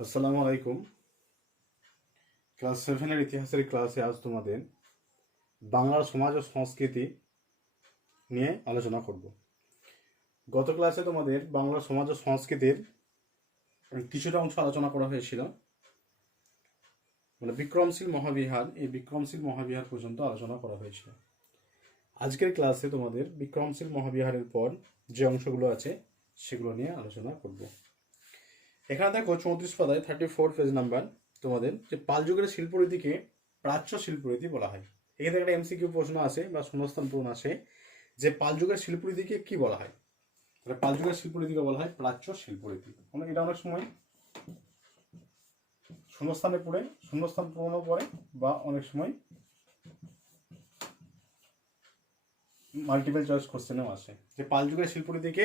আসসালামু আলাইকুম। ক্লাস 7-এর ইতিহাসের ক্লাসে আজ তোমাদের বাংলার সমাজ ও সংস্কৃতি নিয়ে আলোচনা করব। গত ক্লাসে তোমাদের বাংলার সমাজ ও সংস্কৃতির কিছুটা অংশ আলোচনা করা হয়েছিল, মানে বিক্রমশীল মহাবিহার, এই বিক্রমশীল মহাবিহার পর্যন্ত আলোচনা করা হয়েছিল। আজকের ক্লাসে তোমাদের বিক্রমশীল মহাবিহারের পর যে অংশগুলো আছে সেগুলো নিয়ে আলোচনা করব। এখানে দেখো 34 পাতায় 34 পেজ নাম্বার তোমাদের যে পাল যুগের শিল্পরীতিকে প্রাচ্য শিল্পরীতি বলা হয়। এখানে একটা এমসিকিউ প্রশ্ন আসে বা শূন্যস্থান পূরণ আসে যে পাল যুগের শিল্পরীতিকে কি বলা হয়। তাহলে পাল যুগের শিল্পরীতিকে বলা হয় প্রাচ্য শিল্পরীতি। এটা অনেক সময় শূন্যস্থান পূরণও পড়ে বা অনেক সময় মাল্টিপল চয়েস কোশ্চেনেও আসে যে পাল যুগের শিল্পরীতিকে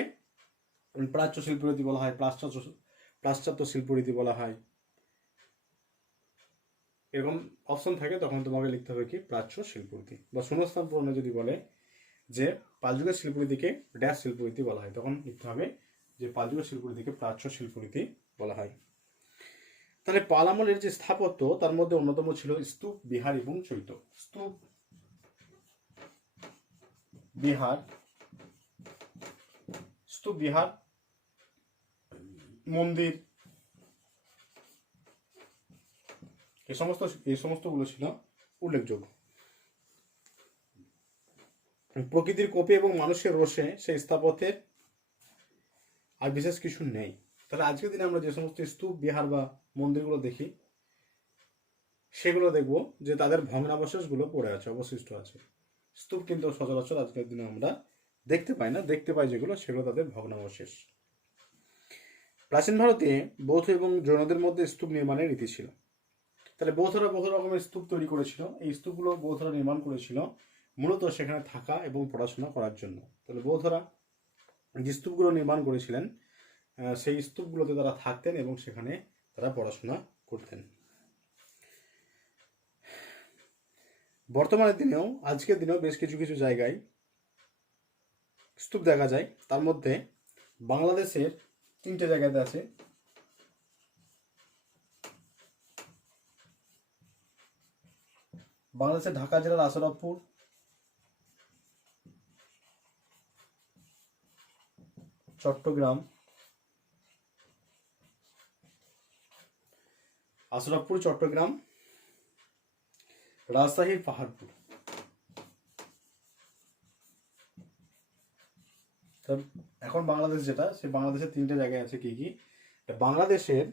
প্রাচ্য শিল্পরীতি বলা হয়, পাশ্চাত্য শিল্পরীতি বলা হয়, এরকম অপশন থাকে। তখন তোমাকে লিখতে হবে কি প্রাচ্য শিল্পরীতি। বা শূন্যস্থান পূরণে যদি বলে যে পাল যুগের শিল্পরীতিকে ড্যাশ শিল্পরীতি বলা হয়, তখন লিখতে হবে যে পাল যুগের শিল্পরীতিকে প্রাচ্য শিল্পরীতি বলা হয়। তাহলে পাল আমলের যে স্থাপত্য তার মধ্যে অন্যতম ছিল স্তূপ, বিহার এবং চৈত্য। স্তূপ, বিহার, মন্দির, এই সমস্তগুলো ছিল উল্লেখযোগ্য। প্রকৃতির কোপে এবং মানুষের রোষে সেই স্থাপত্যের আর বিশেষ কিছু নেই। তাহলে আজকের দিনে আমরা যে সমস্ত স্তূপ, বিহার বা মন্দিরগুলো দেখি, সেগুলো দেখব যে তাদের ভগ্নাবশেষগুলো পড়ে আছে, অবশিষ্ট আছে। স্তূপ কিন্তু সচরাচর আজকের দিনে আমরা দেখতে পাই না, দেখতে পাই যেগুলো সেগুলো তাদের ভগ্নাবশেষ। প্রাচীন ভারতে বৌদ্ধ এবং জৈনদের মধ্যে স্তূপ নির্মাণের রীতি ছিল। তাহলে বৌদ্ধরা বহু রকমের স্তূপ তৈরি করেছিল। এই স্তূপগুলো বৌদ্ধরা নির্মাণ করেছিল মূলত সেখানে থাকা এবং পড়াশোনা করার জন্য। তাহলে বৌদ্ধরা যে স্তূপগুলো নির্মাণ করেছিলেন সেই স্তূপগুলোতে তারা থাকতেন এবং সেখানে তারা পড়াশোনা করতেন। বর্তমানের দিনেও, আজকের দিনেও বেশ কিছু কিছু জায়গায় স্তূপ দেখা যায়। তার মধ্যে বাংলাদেশের 3টে জায়গাতে আছে। বাংলাদেশের ঢাকা জেলার আশরাফপুর, চট্টগ্রাম, রাজশাহীর পাহাড়পুর। এখন বাংলাদেশ যেটা, সে বাংলাদেশের 3টে জায়গায় আছে। কি কি? বাংলাদেশের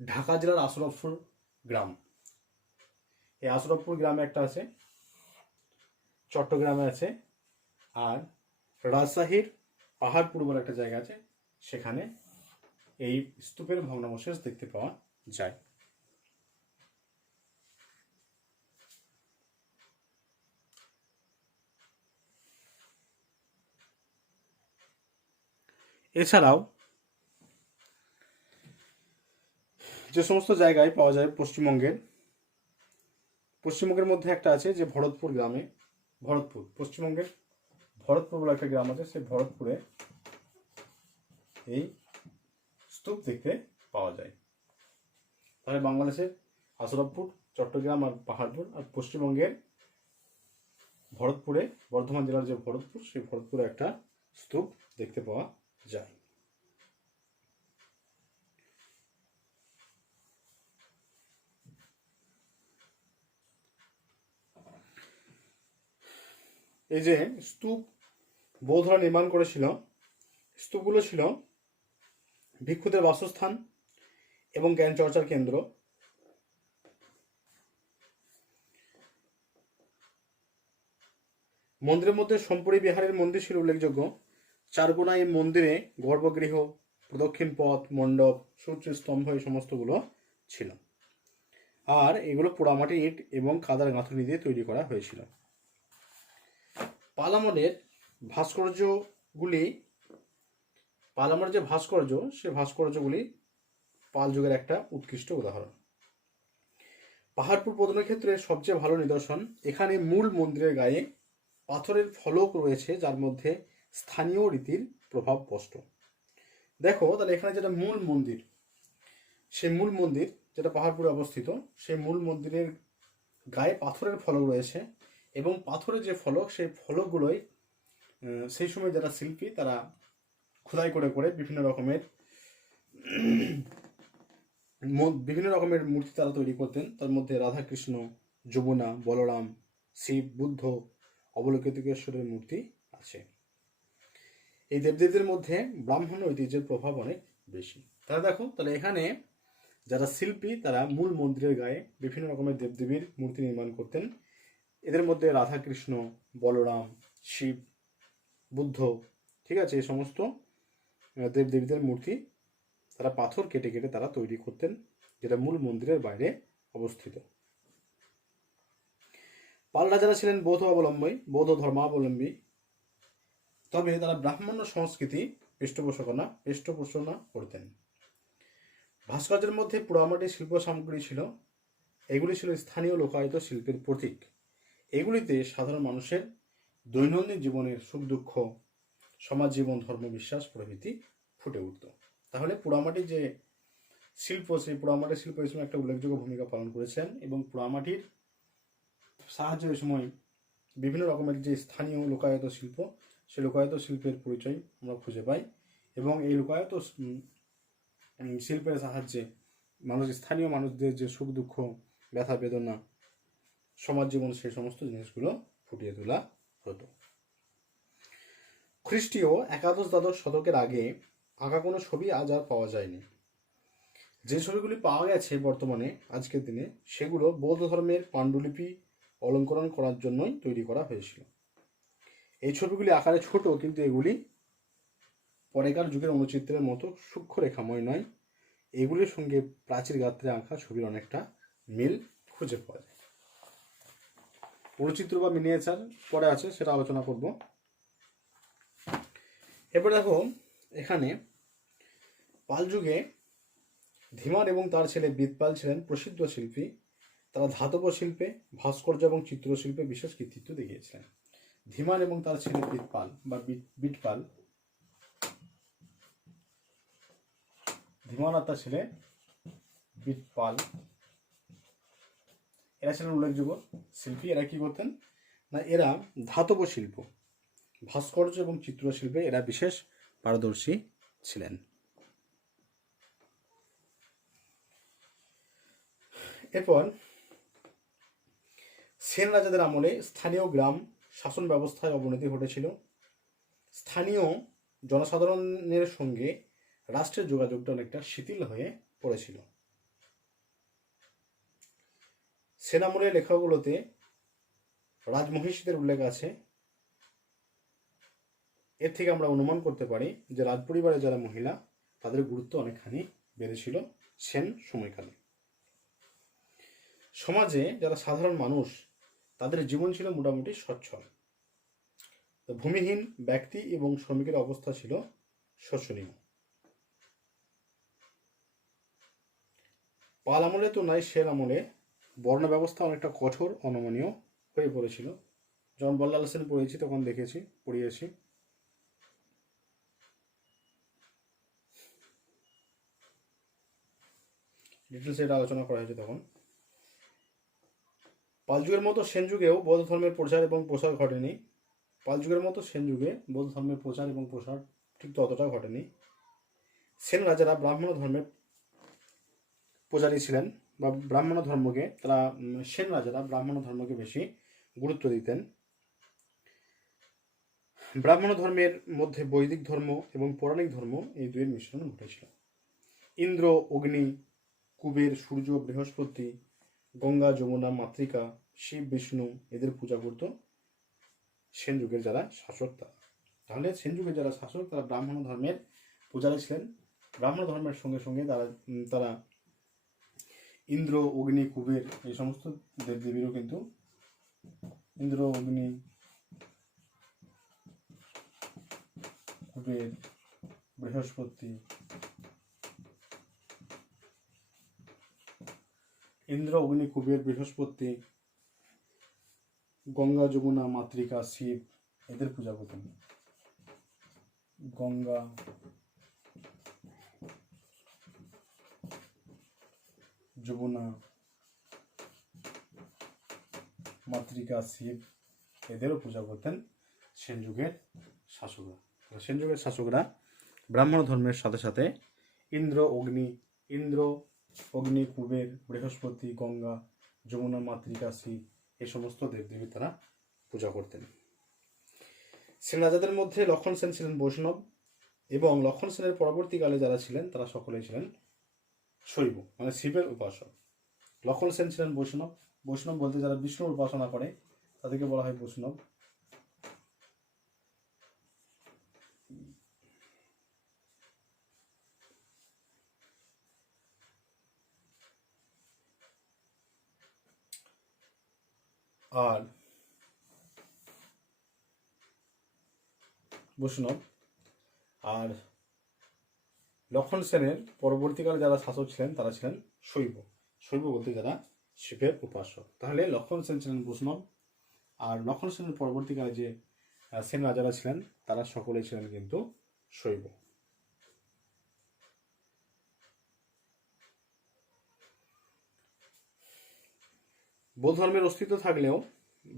ঢাকা জেলার আশরাফপুর গ্রাম, এই আশরাফপুর গ্রামে একটা আছে, চট্টগ্রামে আছে, আর রাজশাহীর পাহাড়পুর বলে একটা জায়গা আছে, সেখানে এই স্তূপের ভগ্নাবশেষ দেখতে পাওয়া যায়। এছাড়াও যে সমস্ত জায়গায় পাওয়া যায় পশ্চিমবঙ্গের মধ্যে একটা আছে যে ভরতপুর গ্রামে, পশ্চিমবঙ্গের ভরতপুর বলে একটা গ্রাম আছে, সেই ভরতপুরে এই স্তূপ দেখতে পাওয়া যায়। তাহলে বাংলাদেশের আশরাফপুর, চট্টগ্রাম আর পাহাড়পুর, আর পশ্চিমবঙ্গের ভরতপুরে, বর্ধমান জেলার যে ভরতপুর, সেই ভরতপুরে একটা স্তূপ দেখতে পাওয়া যায়। এই যে স্তূপ বৌদ্ধরা নির্মাণ করেছিল, স্তূপগুলো ছিল ভিক্ষুদের বাসস্থান এবং জ্ঞান চর্চার কেন্দ্র। মন্দিরের মধ্যে সম্পরি বিহারের মন্দির ছিল উল্লেখযোগ্য। 4 কোণা এই মন্দিরে গর্ভগৃহ, প্রদক্ষিণ পথ, মণ্ডপ, সূর্য স্তম্ভ, এই সমস্তগুলো ছিল। আর এগুলো পোড়ামাটি, ইট এবং কাদার গাঁথুনি দিয়ে তৈরি করা হয়েছিল। পাল আমলের যে ভাস্কর্য, সে ভাস্কর্যগুলি পাল যুগের একটা উৎকৃষ্ট উদাহরণ। পাহাড়পুর প্রত্নক্ষেত্রে সবচেয়ে ভালো নিদর্শন। এখানে মূল মন্দিরের গায়ে পাথরের ফলক রয়েছে, যার মধ্যে স্থানীয় রীতির প্রভাব স্পষ্ট। দেখো, তাহলে এখানে যেটা মূল মন্দির, সেই মূল মন্দির যেটা পাহাড়পুরে অবস্থিত, সেই মূল মন্দিরের গায়ে পাথরের ফলক রয়েছে এবং পাথরের যে ফলক, সেই ফলকগুলোই সেই সময় যারা শিল্পী তারা খোদাই করে করে বিভিন্ন রকমের মূর্তি তারা তৈরি করতেন। তার মধ্যে রাধাকৃষ্ণ, যমুনা, বলরাম, শিব, বুদ্ধ, অবলোকিতেশ্বরের মূর্তি আছে। এই দেবদেবীদের মধ্যে ব্রাহ্মণ ঐতিহ্যের প্রভাব অনেক বেশি। তাহলে দেখো, তাহলে এখানে যারা শিল্পী তারা মূল মন্দিরের গায়ে বিভিন্ন রকমের দেবদেবীর মূর্তি নির্মাণ করতেন। এদের মধ্যে রাধাকৃষ্ণ, বলরাম, শিব, বুদ্ধ, ঠিক আছে, এই সমস্ত দেবদেবীদের মূর্তি তারা পাথর কেটে কেটে তারা তৈরি করতেন, যেটা মূল মন্দিরের বাইরে অবস্থিত। পাল রাজারা ছিলেন বৌদ্ধ ধর্মাবলম্বী, তবে তারা ব্রাহ্মণ্য সংস্কৃতি পৃষ্ঠপোষকতা করতেন। ভাস্কর্যের মধ্যে পোড়ামাটির শিল্প সামগ্রী ছিল। এগুলি ছিল স্থানীয় লোকায়ত শিল্পের প্রতীক। এগুলিতে সাধারণ মানুষের দৈনন্দিন জীবনের সুখ দুঃখ, সমাজ জীবন, ধর্মবিশ্বাস প্রভৃতি ফুটে উঠত। তাহলে পোড়ামাটির যে শিল্প, সেই পোড়ামাটির শিল্প এই সময় একটা উল্লেখযোগ্য ভূমিকা পালন করেছেন এবং পোড়ামাটির সাহায্যে ওই সময় বিভিন্ন রকমের যে স্থানীয় লোকায়ত শিল্প, সেই লোকায়ত শিল্পের পরিচয় আমরা খুঁজে পাই এবং এই লোকায়ত শিল্পের সাহায্যে স্থানীয় মানুষদের যে সুখ দুঃখ, ব্যথা বেদনা, সমাজ জীবন, সেই সমস্ত জিনিসগুলো ফুটিয়ে তোলা হতো। খ্রিস্টীয় একাদশ-দ্বাদশ শতকের আগে আঁকা কোনো ছবি আজ আর পাওয়া যায়নি। যে ছবিগুলি পাওয়া গেছে বর্তমানে আজকের দিনে, সেগুলো বৌদ্ধ ধর্মের পাণ্ডুলিপি অলঙ্করণ করার জন্যই তৈরি করা হয়েছিল। এই ছবিগুলি আকারে ছোট, কিন্তু এগুলি পরেকার যুগের অনুচিত্রের মতো সূক্ষ্ম রেখাময় নয়। এগুলির সঙ্গে প্রাচীর গাত্রে আঁকা ছবির অনেকটা মিল খুঁজে পাওয়া যায়। অনুচিত্র বা মিনিয়েচার পরে আছে, সেটা আলোচনা করব। এরপর দেখো, এখানে পাল যুগে ধীমান এবং তার ছেলে বিদপাল ছিলেন প্রসিদ্ধ শিল্পী। তারা ধাতব শিল্পে, ভাস্কর্য এবং চিত্রশিল্পে বিশেষ কৃতিত্ব দেখিয়েছিলেন। ধীমান এবং তার ছেলে বিদপাল বা বিটপাল, ধীমান আর তার ছেলে বিটপাল, এরা ছিলেন উল্লেখযোগ্য শিল্পী। এরা কি করতেন না, এরা ধাতব শিল্প, ভাস্কর্য এবং চিত্রশিল্পে এরা বিশেষ পারদর্শী ছিলেন। এরপর সেন রাজাদের আমলে স্থানীয় গ্রাম শাসন ব্যবস্থায় অবনতি ঘটেছিল। স্থানীয় জনসাধারণের সঙ্গে রাষ্ট্রের যোগাযোগটা অনেকটা শিথিল হয়ে পড়েছিল। সেন আমলের লেখাগুলোতে রাজমহিষীদের উল্লেখ আছে। এর থেকে আমরা অনুমান করতে পারি যে রাজপরিবারের যারা মহিলা, তাদের গুরুত্ব অনেকখানি বেড়েছিল সেন সময়কালে। সমাজে যারা সাধারণ মানুষ, তাদের জীবন ছিল মোটামুটি সচ্ছল। ভূমিহীন ব্যক্তি এবং শ্রমিকের অবস্থা ছিল শোচনীয়। পাল আমলে তো নাই, সেন আমলে বর্ণ ব্যবস্থা অনেকটা কঠোর, অনমনীয় হয়ে পড়েছিল। যখন বল্লাল সেন পড়িয়েছি তখন পড়িয়েছি। ডিটেলসে এটা আলোচনা করা হয়েছে তখন। পাল যুগের মতো সেন যুগেও বৌদ্ধ ধর্মের প্রচার এবং প্রসার ঘটেনি। পাল যুগের মতো সেন যুগে বৌদ্ধ ধর্মের প্রচার এবং প্রসার ঠিক ততটা ঘটেনি। সেন রাজারা ব্রাহ্মণ ধর্মের পূজারী ছিলেন, বা ব্রাহ্মণ ধর্মকে তারা, সেন রাজারা ব্রাহ্মণ ধর্মকে বেশি গুরুত্ব দিতেন। ব্রাহ্মণ ধর্মের মধ্যে বৈদিক ধর্ম এবং পৌরাণিক ধর্ম এই দুইয়ের মিশ্রণ ঘটেছিল। ইন্দ্র, অগ্নি, কুবের, সূর্য, বৃহস্পতি, গঙ্গা, যমুনা, মাতৃকা, শিব, বিষ্ণু, এদের পূজা করত সেন যুগের যারা শাসক। তাহলে সেন যুগের যারা শাসক তারা ব্রাহ্মণ ধর্মের পূজারী ছিলেন। ব্রাহ্মণ ধর্মের সঙ্গে সঙ্গে তারা ইন্দ্র, অগ্নি, কুবের এই সমস্ত দেবদেবীরও কিন্তু, ইন্দ্র, অগ্নি, কুবের, বৃহস্পতি, ইন্দ্র, অগ্নি, কুবের, বৃহস্পতি, গঙ্গা, যমুনা, মাতৃকা, শিব, এদের পূজা করতেন। গঙ্গা, যমুনা, মাতৃকা, শিব, এদেরও পূজা করতেন সেন যুগের শাসকরা। সেন যুগের শাসকরা ব্রাহ্মণ ধর্মের সাথে সাথে ইন্দ্র, অগ্নি, কুবের, বৃহস্পতি, গঙ্গা, যমুনা, মাতৃকা, শিব এই সমস্ত দেবদেবী তারা পূজা করতেন। সেন রাজাদের মধ্যে লক্ষণ সেন ছিলেন বৈষ্ণব, এবং লক্ষণ সেনের পরবর্তীকালে যারা ছিলেন তারা সকলেই ছিলেন শৈব, মানে শিবের উপাসক। লক্ষণ সেন ছিলেন বৈষ্ণব। বৈষ্ণব বলতে যারা বিষ্ণুর উপাসনা করে তাদেরকে বলা হয় বৈষ্ণব। আর বৈষ্ণব আর লক্ষণ সেনের পরবর্তীকালে যারা শাসক ছিলেন তারা ছিলেন শৈব। শৈব বলতে যারা শিবের উপাসক। তাহলে লক্ষণ সেন ছিলেন বৈষ্ণব, আর লক্ষণ সেনের পরবর্তীকালে যে সেন রাজারা ছিলেন তারা সকলেই ছিলেন কিন্তু শৈব। বৌদ্ধ ধর্মের অস্তিত্ব থাকলেও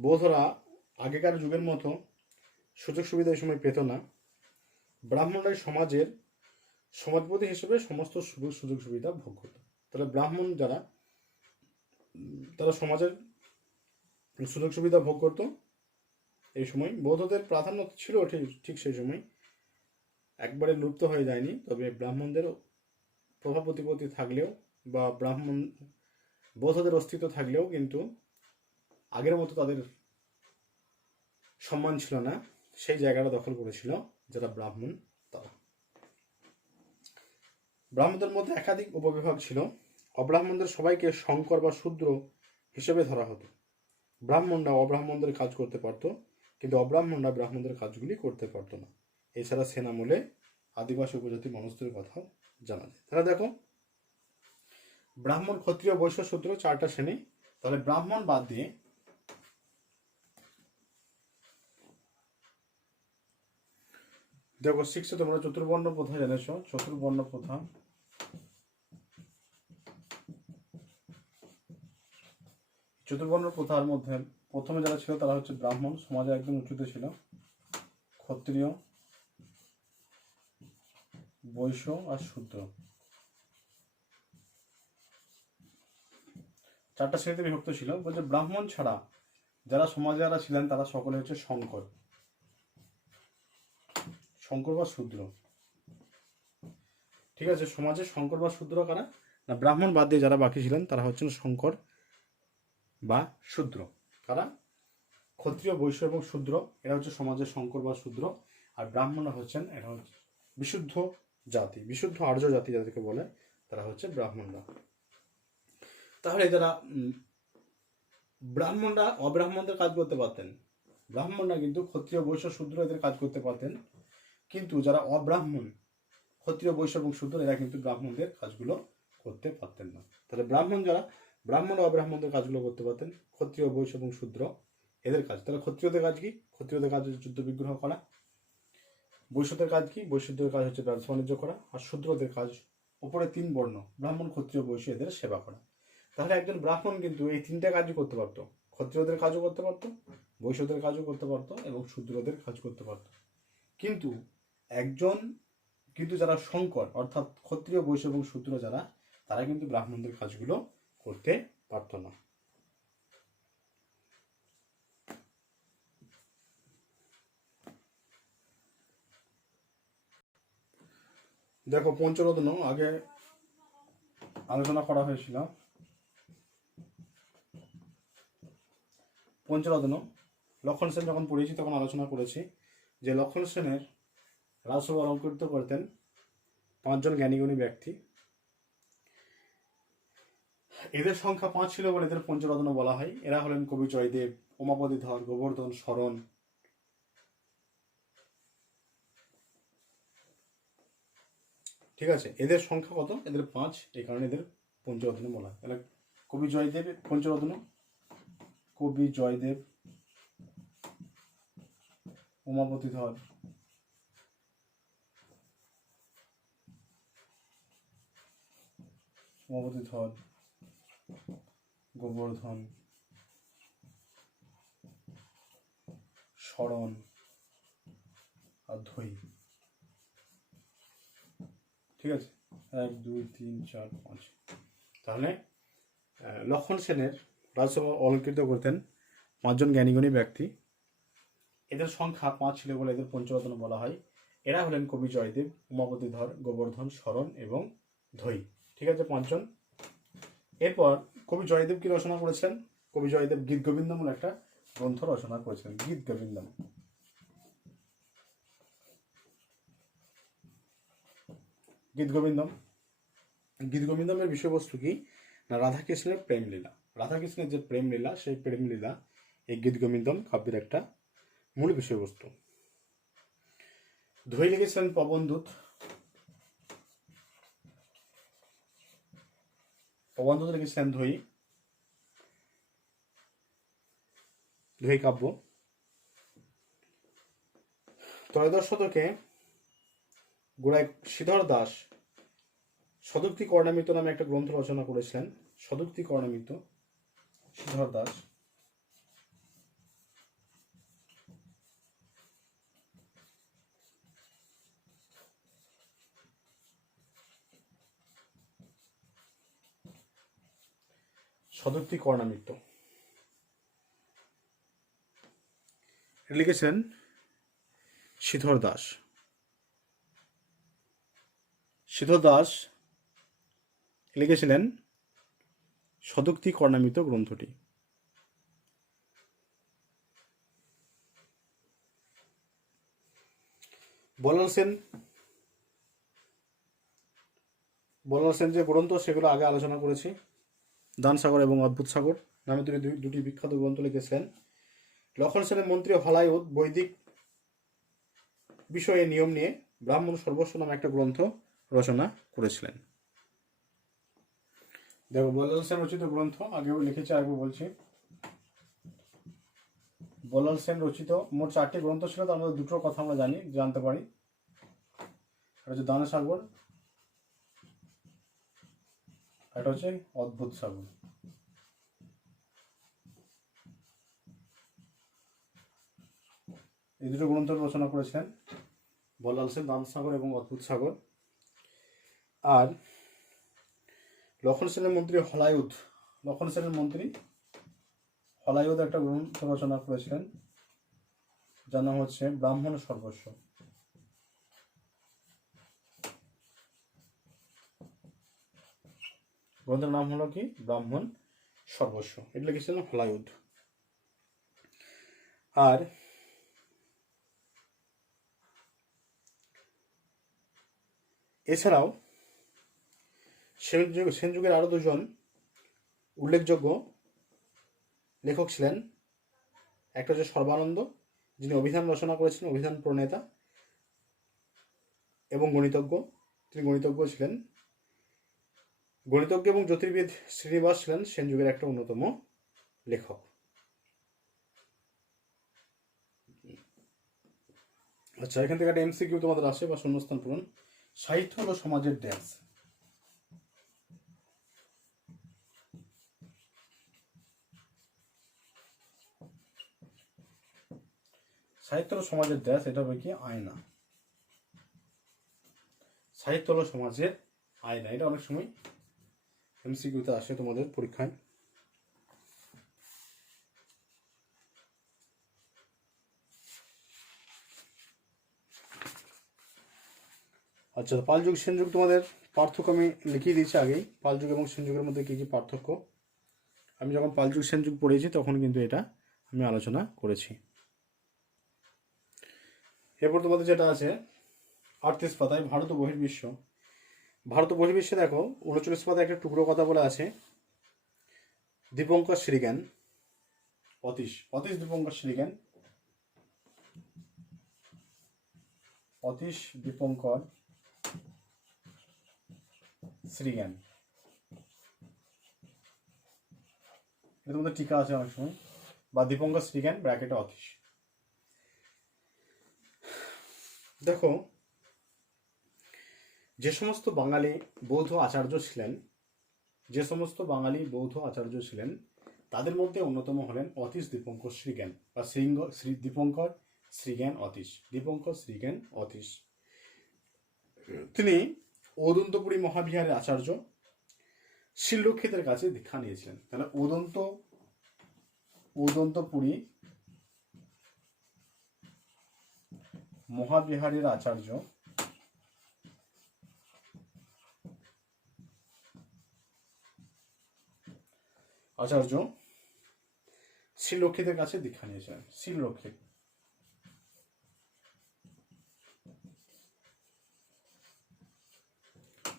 বৌদ্ধরা আগেকার যুগের মতো সুযোগ সুবিধা এই সময় পেত না। ব্রাহ্মণরাই সমাজের সমাজপতি হিসেবে সমস্ত সুযোগ সুবিধা ভোগ করত। তাহলে ব্রাহ্মণ যারা তারা সমাজের সুযোগ সুবিধা ভোগ করত। এই সময় বৌদ্ধদের প্রাধান্য ছিল ঠিক সেই সময়, একবারে লুপ্ত হয়ে যায়নি। তবে ব্রাহ্মণদের প্রভাব প্রতিপত্তি থাকলেও বা বৌদ্ধদের অস্তিত্ব থাকলেও কিন্তু আগের মতো তাদের সম্মান ছিল না। সেই জায়গাটা দখল করেছিল যারা ব্রাহ্মণ তারা। ব্রাহ্মণদের মধ্যে একাধিক উপবিভাগ ছিল। অব্রাহ্মণদের সবাইকে শঙ্কর বা শূদ্র হিসেবে ধরা হতো। ব্রাহ্মণরা অব্রাহ্মণদের কাজ করতে পারত, কিন্তু অব্রাহ্মণরা ব্রাহ্মণদের কাজগুলি করতে পারত না। এছাড়া সেন আমলে আদিবাসী উপজাতি মানুষদের কথাও জানা যায়। তাহলে দেখো, ব্রাহ্মণ, ক্ষত্রিয়, বৈশ্য, শূদ্র চারটা শ্রেণী। তাহলে ব্রাহ্মণ বাদ দিয়ে দেখো, শিখছো তোমরা চতুর্বর্ণ প্রথা জেনেছ। চতুর্বর্ণ প্রথা, চতুর্বর্ণ প্রথার মধ্যে প্রথমে যারা ছিল তারা হচ্ছে ব্রাহ্মণ, সমাজে একদম উঁচুতে ছিল। ক্ষত্রিয়, বৈশ্য আর শূদ্র, চারটা শ্রেণীতে বিভক্ত ছিল। বলছে ব্রাহ্মণ ছাড়া যারা সমাজে যারা ছিলেন তারা সকলে হচ্ছে শঙ্কর, শঙ্কর বা শূদ্র। ঠিক আছে, সমাজে শঙ্কর বা শূদ্র কারা না? ব্রাহ্মণ বাদ দিয়ে যারা বাকি ছিলেন তারা হচ্ছেন শঙ্কর বা শূদ্র। কারা? ক্ষত্রিয়, বৈশ্য এবং শূদ্র, এরা হচ্ছে সমাজের শঙ্কর বা শূদ্র। আর ব্রাহ্মণরা হচ্ছেন এরা হচ্ছে বিশুদ্ধ জাতি, বিশুদ্ধ আর্য জাতি যাদেরকে বলে, তারা হচ্ছে ব্রাহ্মণরা। তাহলে যারা ব্রাহ্মণরা অব্রাহ্মণদের কাজ করতে পারতেন, ব্রাহ্মণরা কিন্তু ক্ষত্রিয়, বৈশ্য, শূদ্র এদের কাজ করতে পারতেন। কিন্তু যারা অব্রাহ্মণ, ক্ষত্রিয়, বৈশ্য এবং শূদ্র, এরা কিন্তু ব্রাহ্মণদের কাজগুলো করতে পারতেন না। তাহলে ব্রাহ্মণ যারা, ব্রাহ্মণ ও অব্রাহ্মণদের কাজগুলো করতে পারতেন, ক্ষত্রিয়, বৈশ্য এবং শূদ্র এদের কাজ। তাহলে ক্ষত্রিয়দের কাজ কি? ক্ষত্রিয়দের কাজ হচ্ছে যুদ্ধ বিগ্রহ করা। বৈশ্যদের কাজ কি? বৈশ্যদের কাজ হচ্ছে ব্যবসা বাণিজ্য করা। আর শূদ্রদের কাজ উপরে তিন বর্ণ ব্রাহ্মণ, ক্ষত্রিয়, বৈশ্য এদের সেবা করা। তাহলে একজন ব্রাহ্মণ কিন্তু এই তিনটা কাজই করতে পারতো। ক্ষত্রিয়দের কাজও করতে পারতো, বৈশ্যদের কাজও করতে পারতো এবং শূদ্রদের কাজ করতে পারতো। কিন্তু যারা শঙ্কর, অর্থাৎ ক্ষত্রিয়, বৈশ্য এবং শূদ্র যারা, তারা কিন্তু ব্রাহ্মণদের কাজগুলো করতে পারতো না। দেখো, পঞ্চরত্ন আগে আলোচনা করা হয়েছিল। পঞ্চরত্ন লক্ষণ সেন যখন পড়েছি তখন আলোচনা করেছি যে লক্ষণ সেনের রাজসভা অলঙ্কৃত করতেন পাঁচজন জ্ঞানীগুণী ব্যক্তি। এদের সংখ্যা 5 ছিল বলে এদের পঞ্চরত্ন বলা হয়। এরা হলেন কবি জয়দেব, উমাপতি ধর, গোবর্ধন, শরণ। ঠিক আছে, এদের সংখ্যা কত? এদের 5, এই কারণে এদের পঞ্চরত্ন বলা হয়। তাহলে কবি জয়দেব পঞ্চরত্ন, কবি জয়দেব, উমাপতি ধর, গোবর্ধন, শরণ আর ধৈ। ঠিক আছে, 1 2 3 4 5। তাহলে লক্ষণ সেনের রাজসভা অলঙ্কৃত করতেন 5 জন জ্ঞানীগুণী ব্যক্তি। এদের সংখ্যা 5 ছিল বলে এদের পঞ্চরত্ন বলা হয়। এরা হলেন কবি জয়দেব, উমাপতি ধর, গোবর্ধন, শরণ এবং ধৈ। ঠিক আছে, 5 জন। এরপর কবি জয়দেব কি রচনা করেছেন? কবি জয়দেব গীত গোবিন্দম বলে একটা গ্রন্থ রচনা করেছেন, গীত গোবিন্দম। গীত গোবিন্দম, গীত গোবিন্দমের বিষয়বস্তু কি না, রাধাকৃষ্ণের প্রেম লীলা। রাধাকৃষ্ণের যে প্রেম লীলা, সেই প্রেম লীলা এই গীত গোবিন্দম কাব্যের একটা মূল বিষয়বস্তু। ধৈ লিখেছিলেন পবনদূত। পবনদূত লিখেছিলেন ধৈ, ধৈ কাব্য। ত্রয়োদশ শতকে গোড়ায় শ্রীধর দাস সদুক্তি কর্ণামৃত নামে একটা গ্রন্থ রচনা করেছিলেন। সদুক্তি কর্ণামৃত, শ্রীধর দাস। সদুক্তি কর্ণামৃত লিখেছেন শ্রীধর দাস। শ্রীধর দাস লিখেছিলেন সদুক্তি কর্ণামৃত গ্রন্থটি। বল্লাল সেন যে গ্রন্থ সেগুলো আগে আলোচনা করেছি। দান সাগর এবং অদ্ভুত সাগর নামে দুটি বিখ্যাত গ্রন্থ লিখেছেন। লক্ষণ সেনের মন্ত্রী হলায়ুদ বৈদিক বিষয়ে নিয়ম নিয়ে ব্রাহ্মণ সর্বস্ব নামে একটা গ্রন্থ রচনা করেছিলেন। দেখো, বল্লাল সেন রচিত গ্রন্থ আগেও লিখেছি, আরেকবার বলছি। বল্লাল সেন রচিত মোট 4টি গ্রন্থ ছিল, তার মধ্যে 2টোর কথা আমরা জানতে পারি। এটা হচ্ছে দান সাগর, এটা হচ্ছে অদ্ভুত সাগর। এই 2টো গ্রন্থ রচনা করেছেন বল্লাল সেন, দান সাগর এবং অদ্ভুত সাগর। আর লক্ষণ সেনের মন্ত্রী হলায়ুদ একটা গ্রন্থ রচনা করেছিলেন, যার নাম হচ্ছে ব্রাহ্মণ সর্বস্ব। গ্রন্থের নাম হলো কি? ব্রাহ্মণ সর্বস্ব। এটা লিখেছিলেন হলায়ুদ। আর এছাড়াও সেন যুগের আরো 2জন উল্লেখযোগ্য লেখক ছিলেন। একটা হচ্ছে সর্বানন্দ, যিনি অভিধান রচনা করেছিলেন, অভিধান প্রণেতা এবং গণিতজ্ঞ। তিনি গণিতজ্ঞ ছিলেন। গণিতজ্ঞ এবং জ্যোতির্বিদ শ্রীনিবাস ছিলেন সেন যুগের একটা অন্যতম লেখক। আচ্ছা, এখান থেকে একটা এমসিকিউ তোমাদের আসে বা শূন্যস্থান পূরণ। সাহিত্য হলো সমাজের ড্যান্স। সাহিত্য হলো সমাজের দেশ, এটা হবে কি? আয়না। সাহিত্য হলো সমাজের আয়না। এটা অনেক সময় এমসিকিউতে আসে তোমাদের পরীক্ষায়। আচ্ছা, পাল যুগ সেন যুগ তোমাদের পার্থক্য আমি লিখিয়ে দিয়েছি আগেই। পাল যুগ এবং সেন যুগের মধ্যে কী কী পার্থক্য আমি যখন পাল যুগ সেন যুগ পড়েছি তখন কিন্তু এটা আমি আলোচনা করেছি। এরপর তোমাদের যেটা আছে 38 পাতায় ভারত ও বহির্বিশ্ব। ভারত ও বহির্বিশ্বে দেখো 39 পাতায় একটা টুকরো কথা বলে আছে। দীপঙ্কর শ্রীজ্ঞান, অতীশ দীপঙ্কর শ্রীজ্ঞান, অতীশ দীপঙ্কর শ্রীজ্ঞান। এর মধ্যে টিকা আছে অনেক সময়, বা দীপঙ্কর শ্রীজ্ঞান ব্র্যাকেটে অতীশ। দেখো, যে সমস্ত বাঙালি বৌদ্ধ আচার্য ছিলেন তাদের মধ্যে অন্যতম হলেন অতীশ দীপঙ্কর শ্রীজ্ঞান বা দীপঙ্কর শ্রীজ্ঞান অতীশ। দীপঙ্কর শ্রীজ্ঞান অতীশ তিনি ওদন্তপুরী মহাবিহারের আচার্য, শিলরক্ষিতের কাছে দীক্ষা নিয়েছিলেন। তাহলে ওদন্তপুরী মহাবিহারের আচার্য শিলরক্ষিতের কাছে দীক্ষা নিয়েছিলেন।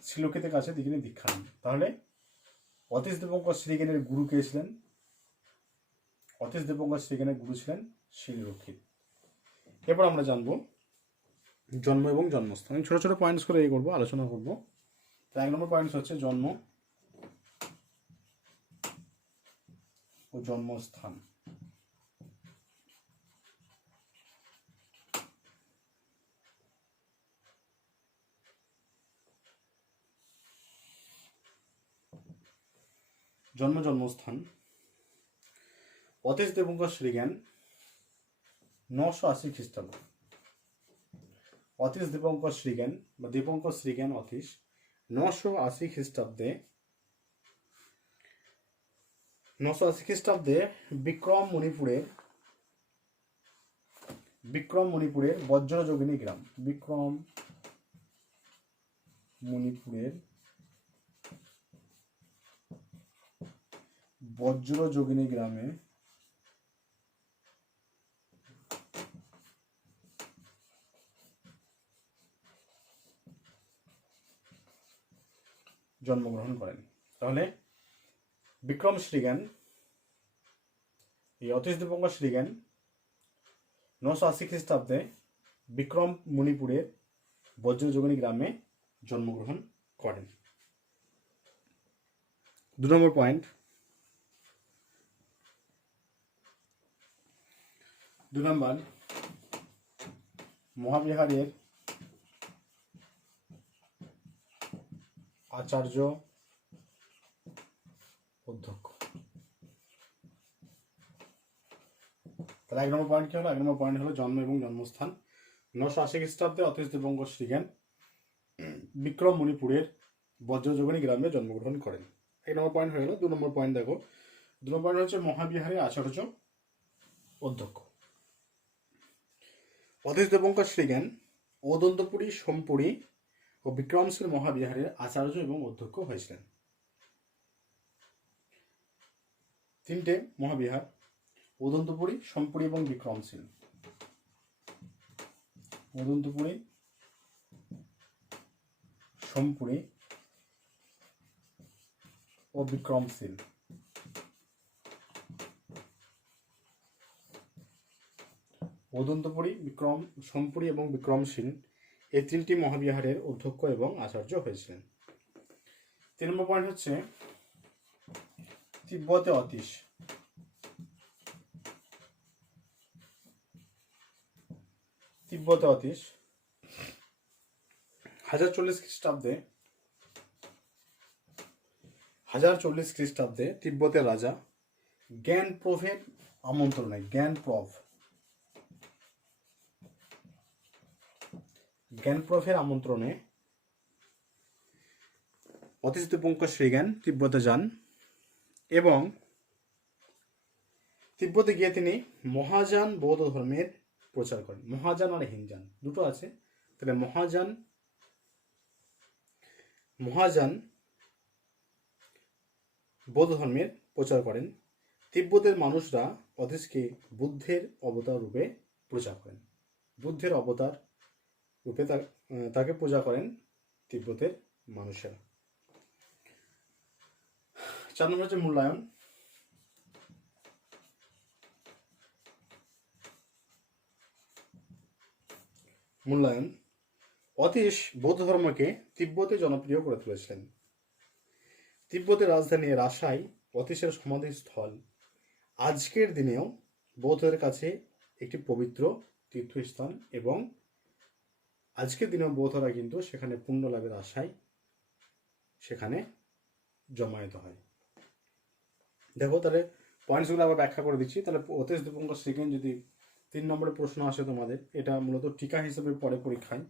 শিলরক্ষিতের কাছে তিনি দীক্ষা নেন। তাহলে অতীশ দীপঙ্কর শ্রীজ্ঞানের গুরু কে ছিলেন? অতীশ দীপঙ্কর শ্রীজ্ঞানের গুরু ছিলেন শিলরক্ষিত। এরপর আমরা জানবো জন্ম এবং জন্মস্থান। ছোট ছোট পয়েন্টস করে এই করবো, আলোচনা করবো। তো 1 নম্বর পয়েন্টস হচ্ছে জন্ম ও জন্মস্থান। জন্মস্থান। অতীশ দীপঙ্কর শ্রীজ্ঞান 980 খ্রিস্টাব্দ। অতীশ দীপঙ্কর শ্রীজ্ঞান বা দীপঙ্কর শ্রীজ্ঞান অতীশ 980 খ্রিস্টাব্দে বিক্রম মণিপুরের বজ্রযোগিনী গ্রাম, বজ্রযোগিনী গ্রামে জন্মগ্রহণ করেন। তাহলে বিক্রম শ্রীজ্ঞান, এই অতীশ দীপঙ্কর শ্রীজ্ঞান 980 খ্রিস্টাব্দে বিক্রম মণিপুরের বজ্রযোগিনী গ্রামে জন্মগ্রহণ করেন। 2 নম্বর পয়েন্ট। 2 নম্বর, মহাবিহারের আচার্য অধ্যক্ষ। তাহলে 1 নম্বর পয়েন্ট কি হলো? 1 নম্বর পয়েন্ট হলো জন্ম এবং জন্মস্থান। 980 খ্রিস্টাব্দে অতীশ দীপঙ্কর শ্রীজ্ঞান বিক্রম মণিপুরের বজ্রযোগিনী গ্রামে জন্মগ্রহণ করেন। 1 নম্বর পয়েন্ট হয়ে গেল। 2 নম্বর পয়েন্ট দেখো। 2 নম্বর পয়েন্ট হচ্ছে মহাবিহারের আচার্য অধ্যক্ষ। অতীশ দীপঙ্কর শ্রীজ্ঞান ওদন্তপুরী, সোমপুরী ও বিক্রমশীল মহাবিহারের আচার্য এবং অধ্যক্ষ হয়েছিলেন। 3টে মহাবিহার, ওদন্তপুরী, সোমপুরী এবং বিক্রমশীল। ওদন্তপুরী, সোমপুরী ও বিক্রমশীল। ওদন্তপুরী, সোমপুরী এবং বিক্রমশীল এই 3টি মহাবিহারের অধ্যক্ষ এবং আচার্য হয়েছিলেন। 3 নম্বর পয়েন্ট হচ্ছে তিব্বতে অতীশ। তিব্বতে অতীশ 1040 খ্রিস্টাব্দে তিব্বতের রাজা জ্ঞানপ্রভের আমন্ত্রণে, জ্ঞানপ্রভের আমন্ত্রণে অতীশ দীপঙ্কর শ্রীজ্ঞান তিব্বতে যান এবং তিব্বতে গিয়ে তিনি মহাযান বৌদ্ধ ধর্মের প্রচার করেন। মহাযান আর হিনযান দুটো আছে। তাহলে মহাযান বৌদ্ধ ধর্মের প্রচার করেন। তিব্বতের মানুষরা অতীশকে বুদ্ধের অবতার রূপে পূজা করেন। বুদ্ধের অবতার রূপে তাকে পূজা করেন তিব্বতের মানুষেরা। 4 নম্বর হচ্ছে মূল্যায়ন। অতীশ বৌদ্ধ ধর্মকে তিব্বতে জনপ্রিয় করে তুলেছিলেন। তিব্বতের রাজধানী রাসাই অতীশের সমাধিস্থল আজকের দিনেও বৌদ্ধদের কাছে একটি পবিত্র তীর্থস্থান এবং আজকের দিনেও বৌদ্ধরা কিন্তু সেখানে পুণ্য লাভের আশায় সেখানে জমায়েত হয়। দেখো তাহলে পয়েন্টসগুলো আবার ব্যাখ্যা করে দিচ্ছি। তাহলে অতীশ দীপঙ্কর শ্রীজ্ঞান যদি 3 নম্বরের প্রশ্ন আসে তোমাদের, এটা মূলত টিকা হিসেবে পড়ে পরীক্ষায়,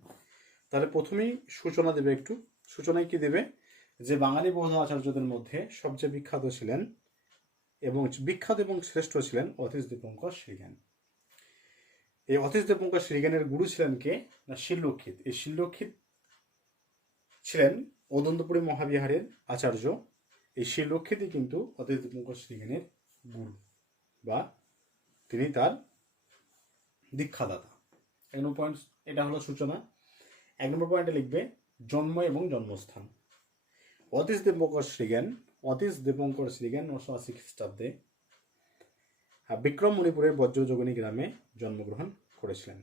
তাহলে প্রথমেই সূচনা দেবে একটু। সূচনায় কি দেবে, যে বাঙালি বৌদ্ধ আচার্যদের মধ্যে সবচেয়ে বিখ্যাত ছিলেন এবং শ্রেষ্ঠ ছিলেন অতীশ দীপঙ্কর শ্রীজ্ঞান। এই অতীশ দীপঙ্কর শ্রীজ্ঞানের গুরু ছিলেন কে না শিলরক্ষিত। এই শিলরক্ষিত ছিলেন অদন্তপুরী মহাবিহারের আচার্য। এই শিলরক্ষিতই কিন্তু অতীশ দীপঙ্কর শ্রীজ্ঞানের গুরু বা তিনি তার দীক্ষাদাতা। 1 নম্বর পয়েন্ট, এটা হলো সূচনা। 1 নম্বর পয়েন্টে লিখবে জন্ম এবং জন্মস্থান। অতীশ দীপঙ্কর শ্রীজ্ঞান 980 খ্রিস্টাব্দে বিক্রম মণিপুরের বজ্রযোগিনী গ্রামে জন্মগ্রহণ করেছিলেন।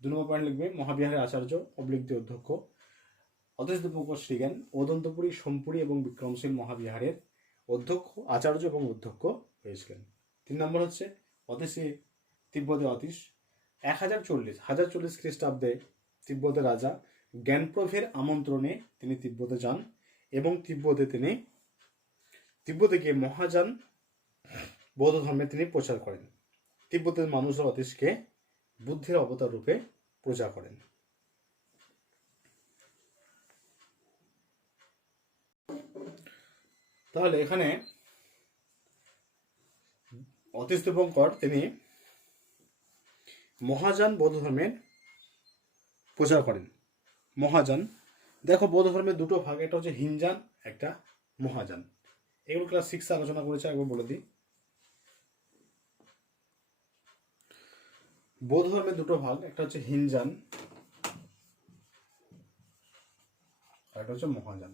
2 নম্বর পয়েন্ট লিখবে মহাবিহারের আচার্য অবলিগ্ধ অধ্যক্ষ অতীশ দীপঙ্কর শ্রীজ্ঞান অদন্তপুরী, সোমপুরী এবং বিক্রমশীল মহাবিহারের অধ্যক্ষ, আচার্য এবং অধ্যক্ষ হয়েছিলেন। 3 নম্বর হচ্ছে অতীশে তিব্বতে অতীশ 1040 খ্রিস্টাব্দে তিব্বতের রাজা জ্ঞানপ্রভের আমন্ত্রণে তিনি তিব্বতে যান এবং তিব্বতে গিয়ে মহাযান বৌদ্ধ ধর্মে তিনি প্রচার করেন। তিব্বতের মানুষরা অতীশকে বুদ্ধের অবতার রূপে পূজা করেন। তাহলে এখানে অতীশ দীপঙ্কর তিনি মহাযান বৌদ্ধ ধর্মের প্রচার করেন। মহাযান, দেখো বৌদ্ধ ধর্মের দুটো ভাগ, একটা হচ্ছে হিনযান, একটা মহাযান। এগুলো ক্লাস 6 আলোচনা করেছে, একবার বলে দিই। বৌদ্ধ ধর্মের দুটো ভাগ, একটা হচ্ছে হিনযান আর একটা হচ্ছে মহাযান।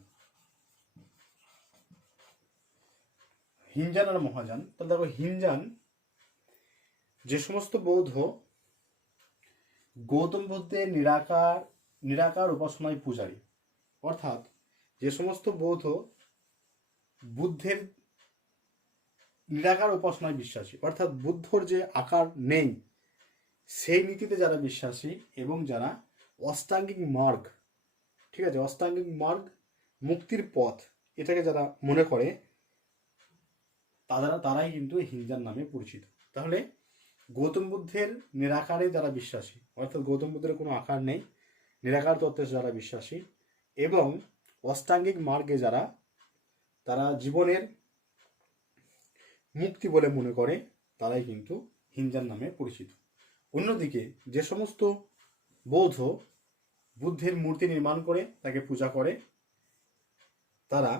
হিনযান আর মহাযান। তাহলে দেখো হিনযান যে সমস্ত বৌদ্ধ গৌতম বুদ্ধের নিরাকার উপাসনায় পূজারী, অর্থাৎ যে সমস্ত বৌদ্ধ বুদ্ধের নিরাকার উপাসনায় বিশ্বাসী, অর্থাৎ বুদ্ধর যে আকার নেই সেই নীতিতে যারা বিশ্বাসী এবং যারা অষ্টাঙ্গিক মার্গ, ঠিক আছে, অষ্টাঙ্গিক মার্গ মুক্তির পথ এটাকে যারা মনে করে তারাই কিন্তু হিনযান নামে পরিচিত। তাহলে গৌতম বুদ্ধের নিরাকারে যারা বিশ্বাসী, অর্থাৎ গৌতম বুদ্ধের কোনো আকার নেই, নিরাকার তত্ত্বে যারা বিশ্বাসী এবং অষ্টাঙ্গিক মার্গে তারা জীবনের মুক্তি বলে মনে করে, তারাই কিন্তু হিনযান নামে পরিচিত। অন্যদিকে যে সমস্ত বৌদ্ধ বুদ্ধের মূর্তি নির্মাণ করে তাকে পূজা করে, তারা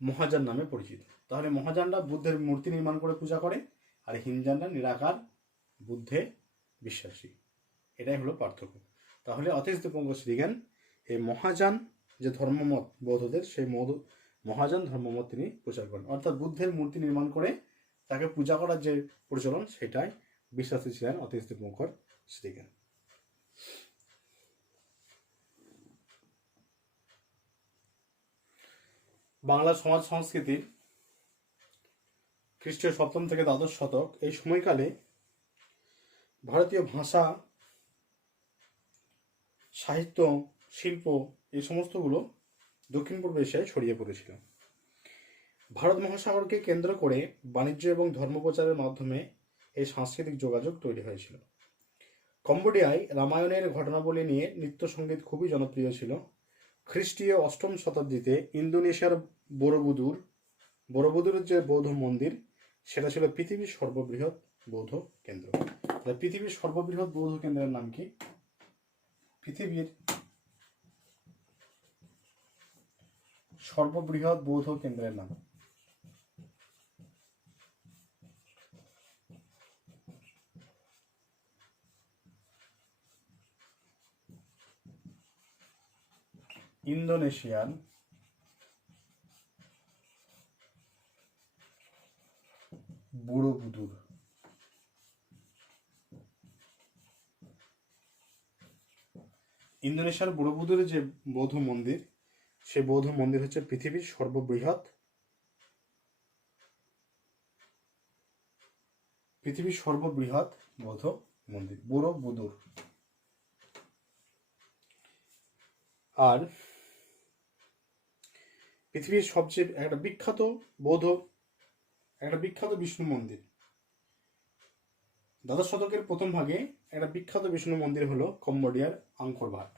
মহাযান নামে পরিচিত। তাহলে মহাযানরা বুদ্ধের মূর্তি নির্মাণ করে পূজা করে আর হিনযানরা নিরাকার বুদ্ধে বিশ্বাসী। এটাই হলো পার্থক্য। তাহলে অতীশ দীপঙ্কর শ্রীজ্ঞান এই মহাযান যে ধর্মমত বৌদ্ধদের, সেই মহাযান ধর্মমত তিনি প্রচার করেন, অর্থাৎ বুদ্ধের মূর্তি নির্মাণ করে তাকে পূজা করার যে প্রচলন সেটাই বিশ্বাসী ছিলেন অতীশ দীপঙ্কর শ্রীজ্ঞান। বাংলার সমাজ সংস্কৃতির খ্রিস্টীয় 7ম থেকে দ্বাদশ শতক এই সময়কালে ভারতীয় ভাষা, সাহিত্য, শিল্প এই সমস্তগুলো দক্ষিণ পূর্ব এশিয়ায় ছড়িয়ে পড়েছিল। ভারত মহাসাগরকে কেন্দ্র করে বাণিজ্য এবং ধর্মপ্রচারের মাধ্যমে এই সাংস্কৃতিক যোগাযোগ তৈরি হয়েছিল। কম্বোডিয়ায় রামায়ণের ঘটনাবলী নিয়ে নৃত্য সঙ্গীত খুবই জনপ্রিয় ছিল। খ্রিস্টীয় 8ম শতাব্দীতে ইন্দোনেশিয়ার বড়বুদুর যে বৌদ্ধ মন্দির সেটা ছিল পৃথিবীর সর্ববৃহৎ বৌদ্ধ কেন্দ্র। পৃথিবীর সর্ববৃহৎ বৌদ্ধ কেন্দ্রের নাম কি? পৃথিবীর সর্ববৃহৎ বৌদ্ধ কেন্দ্রের নাম ইন্দোনেশিয়ান বড়বুদুর। ইন্দোনেশিয়ার বড়বুদুরে যে বৌদ্ধ মন্দির, সেই বৌদ্ধ মন্দির হচ্ছে পৃথিবীর সর্ববৃহৎ বৌদ্ধ মন্দির বড়বুদুর। আর পৃথিবীর সবচেয়ে একটা বিখ্যাত বিষ্ণু মন্দির, দ্বাদশ শতকের প্রথম ভাগে একটা বিখ্যাত বিষ্ণু মন্দির হলো কম্বোডিয়ার আঙ্কর ভাট।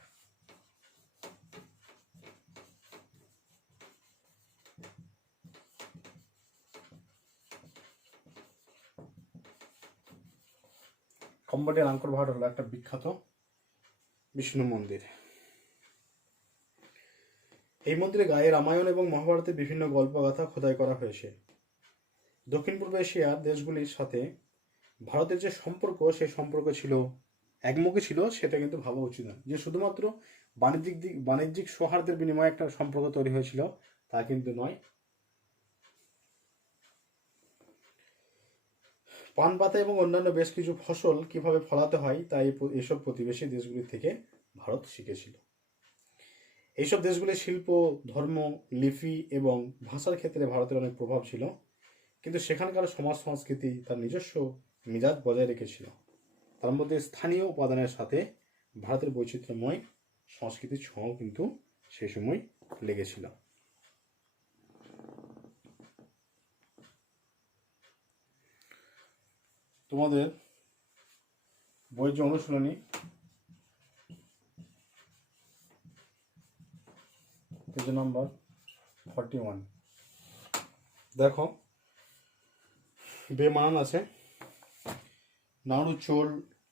কম্বোডিয়ার আঙ্কর ভাট হলো একটা বিখ্যাত বিষ্ণু মন্দির। এই মন্দিরে গায়ে রামায়ণ এবং মহাভারতের বিভিন্ন গল্পগাথা খোদাই করা হয়েছে। দক্ষিণ পূর্ব এশিয়ার দেশগুলির সাথে ভারতের যে সম্পর্ক, সেই সম্পর্ক ছিল একমুখী ছিল, সেটা কিন্তু ভাবা উচিত না যে শুধুমাত্র বাণিজ্যিক সৌহার্দ্যের বিনিময়ে একটা সম্পর্ক তৈরি হয়েছিল, তা কিন্তু নয়। পান পাতা এবং অন্যান্য বেশ কিছু ফসল কিভাবে ফলাতে হয় তাই এসব প্রতিবেশী দেশগুলি থেকে ভারত শিখেছিল। এইসব দেশগুলির শিল্প, ধর্ম, লিপি এবং ভাষার ক্ষেত্রে ভারতের অনেক প্রভাব ছিল, কিন্তু সেখানকার সমাজ সংস্কৃতি তার নিজস্ব মেজাজ বজায় রেখেছিল। তার মধ্যে স্থানীয় উপাদানের সাথে ভারতের বৈচিত্র্যময় সংস্কৃতির ছোঁয়াও কিন্তু সেই সময় লেগেছিল। তোমাদের বইয়ের যে অনুশীলনী, পেজ নাম্বার 41, দেখো বেমানান আছে। নাড়ু চোল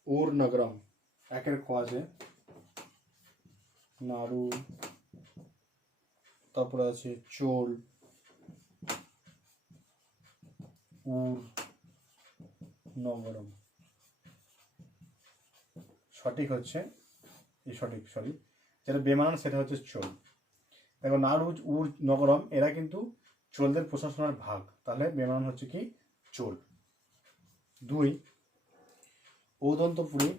উর নগরম, একের ক আছে নাড়ু, তারপরে আছে চোল উর নগরম। সঠিক হচ্ছে যেটা বেমানান সেটা হচ্ছে চোল। দেখো নাড়ু উর নগরম এরা কিন্তু চোলদের প্রশাসনের ভাগ, তাহলে বেমানান হচ্ছে কি চোল। 2 ঔদন্তপুরী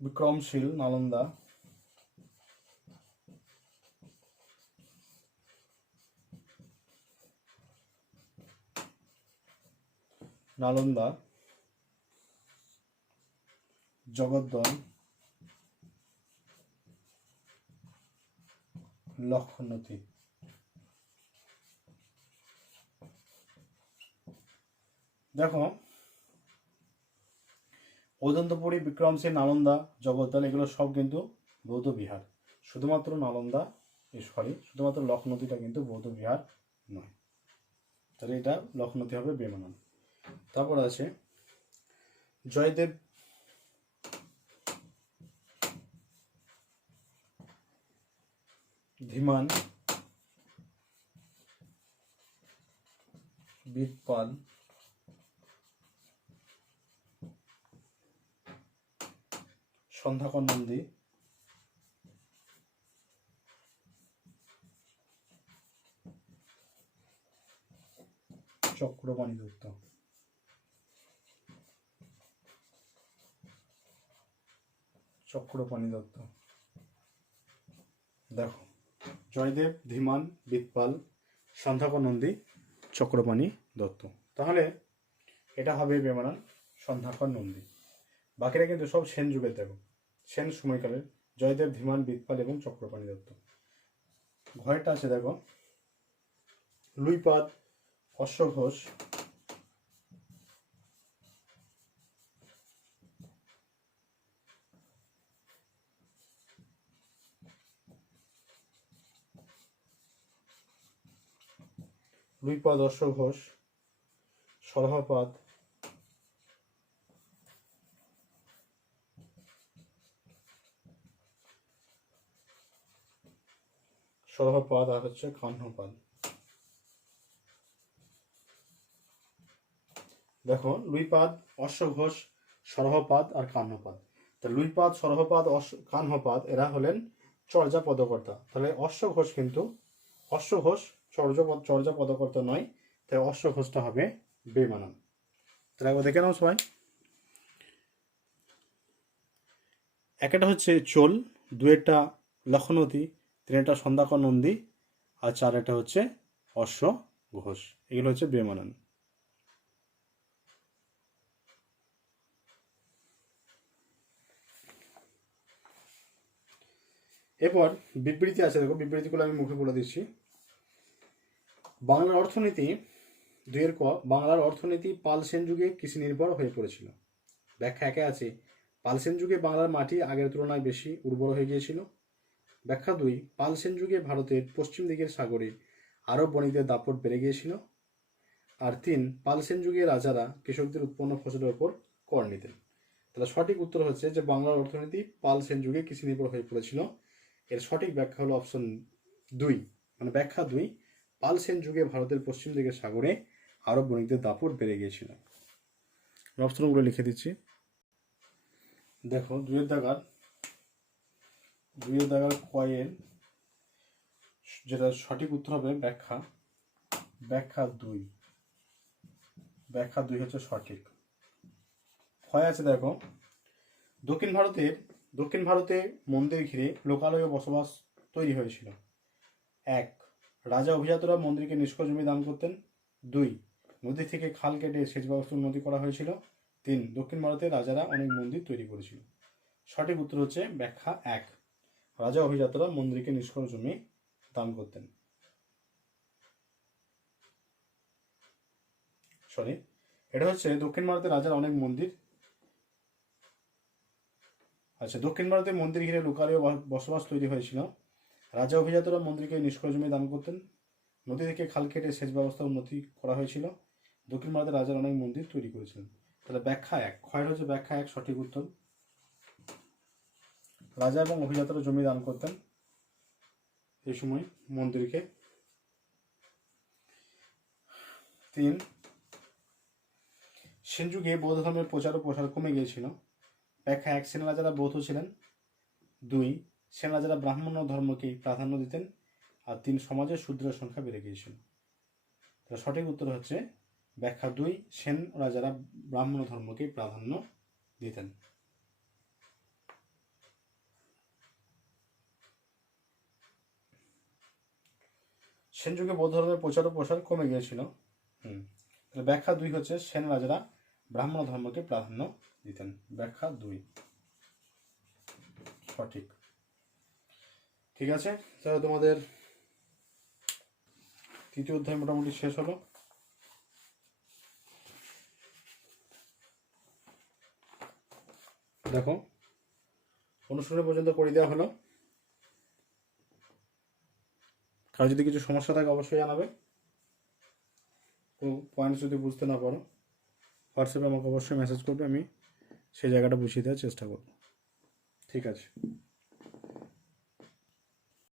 বিক্রমশীল নালন্দা জগদ্দল লক্ষণতী। দেখো ঔদন্তপুরী, বিক্রমশীল, নালন্দা, জগদ্দল এগুলো সব কিন্তু বৌদ্ধ বিহার। শুধুমাত্র শুধুমাত্র লক্ষণতীটা কিন্তু বৌদ্ধ বিহার নয়, তাহলে এটা লক্ষণতী হবে বেমানান। তারপর আছে জয়দেব ধীমান বিদপাল সন্ধ্যাকর নন্দী চক্রপাণি দত্ত। দেখো জয়দেব ধীমান বিদপাল সন্ধ্যাকর নন্দী চক্রপাণি দত্ত, তাহলে এটা হবে বেমানান সন্ধ্যাকর নন্দী। বাকিরা কিন্তু সব সেন যুগের, দেখো সেন সময়কালের জয়দেব ধীমান বিদপাল এবং চক্রপাণি দত্ত। ঘয়টা আছে দেখো লুইপাদ অশ্বঘোষ সরহপাদ আর হচ্ছে কাহ্নপাদ। দেখো লুইপাদ, অশ্বঘোষ, সরহপাদ আর কাহ্নপাদ। তা লুইপাদ, সরহপাদ, কাহ্নপাদ এরা হলেন চর্যা পদকর্তা। তাহলে অশ্বঘোষ চর্যা পদকর্তা নয়, তাই অশ্বঘোষটা হবে বেমানান। তাহলে একবার দেখে নাও সবাই। একটা হচ্ছে চোল, 2 লক্ষণতী, 3 সন্ধ্যাকর নন্দী আর 4 হচ্ছে অশ্বঘোষ। এগুলো হচ্ছে বেমানান। এরপর বিবৃতি আছে, দেখো বিবৃতিগুলো আমি মুখে বলে দিচ্ছি। বাংলার অর্থনীতি বাংলার অর্থনীতি পাল সেন যুগে কৃষি নির্ভর হয়ে পড়েছিল। ব্যাখ্যা একে আছে, পাল সেন যুগে বাংলার মাটি আগের তুলনায় বেশি উর্বর হয়ে গিয়েছিল। ব্যাখ্যা 2, পাল সেন যুগে ভারতের পশ্চিম দিকের সাগরে আরব বণিকদের দাপট বেড়ে গিয়েছিল। আর 3, পাল সেন যুগে রাজারা কৃষকদের উৎপন্ন ফসলের ওপর কর নিতেন। তাহলে সঠিক উত্তর হচ্ছে যে বাংলার অর্থনীতি পাল সেন যুগে কৃষি নির্ভর হয়ে পড়েছিল। এর সঠিক ব্যাখ্যা হলো অপশন 2, মানে ব্যাখ্যা 2, পাল সেন যুগে ভারতের পশ্চিম দিকের সাগরে আরব বণিকদের দাপট বেড়ে গিয়েছিল। অপশনগুলো লিখে দিচ্ছি। দেখো 2 দাগার কয়ের যেটা সঠিক উত্তর হবে ব্যাখ্যা 2 হচ্ছে সঠিক। ক্ষয় আছে, দেখো দক্ষিণ ভারতে মন্দির ঘিরে লোকালয় বসবাস তৈরি হয়েছিল। 1, রাজা অভিজাতরা মন্দিরকে নিষ্কর জমি দান করতেন। 2, নদী থেকে খাল কেটে সেচ ব্যবস্থার উন্নতি করা হয়েছিল। 3, দক্ষিণ ভারতে রাজারা অনেক মন্দির তৈরি করেছিল। সঠিক উত্তর হচ্ছে ব্যাখ্যা 1, রাজা অভিজাতরা মন্দিরকে নিষ্কর জমি দান করতেন। এটা হচ্ছে দক্ষিণ ভারতে রাজার অনেক মন্দির। আচ্ছা, দক্ষিণ ভারতে মন্দির ঘিরে লোকালয় বসবাস তৈরি হয়েছিল। রাজা অভিজাতরা মন্দিরকে নিষ্কর জমি দান করতেন। নদী থেকে খাল কেটে সেচ ব্যবস্থা উন্নতি করা হয়েছিল। দক্ষিণ ভারতে রাজার অনেক মন্দির তৈরি করেছিলেন। তাহলে ব্যাখ্যা 1, ক্ষয়ের হচ্ছে ব্যাখ্যা 1 সঠিক উত্তর। রাজা এবং অভিজাতরা জমি দান করতেন এই সময় মন্দিরকে। 3, সেন যুগে বৌদ্ধ ধর্মের প্রচার ও প্রসার কমে গিয়েছিল। ব্যাখ্যা 1, সেন রাজারা বৌদ্ধ ছিলেন। 2, সেন রাজারা ব্রাহ্মণ ধর্মকে প্রাধান্য দিতেন। আর 3, সমাজের শূদ্রের সংখ্যা বেড়ে গিয়েছিল। তাহলে সঠিক উত্তর হচ্ছে ব্যাখ্যা 2, সেন রাজারা ব্রাহ্মণ ধর্মকে প্রাধান্য দিতেন। সেন যুগে বৌদ্ধ ধর্মের প্রচার ও প্রসার কমে গিয়েছিল। তাহলে ব্যাখ্যা 2 হচ্ছে সেন রাজারা ব্রাহ্মণ ধর্মকে প্রাধান্য দিতেন। ব্যাখ্যা 2 সঠিক। ঠিক আছে, তাহলে তোমাদের তৃতীয় অধ্যায় মোটামুটি শেষ হলো। দেখো অনুশীলন পর্যন্ত করে দেওয়া হলো। কারো যদি কিছু সমস্যা থাকে অবশ্যই জানাবে। কোনো পয়েন্ট যদি বুঝতে না পারো হোয়াটসঅ্যাপে আমাকে অবশ্যই মেসেজ করবে, আমি সেই জায়গাটা বুঝিয়ে দেওয়ার চেষ্টা করব। ঠিক আছে।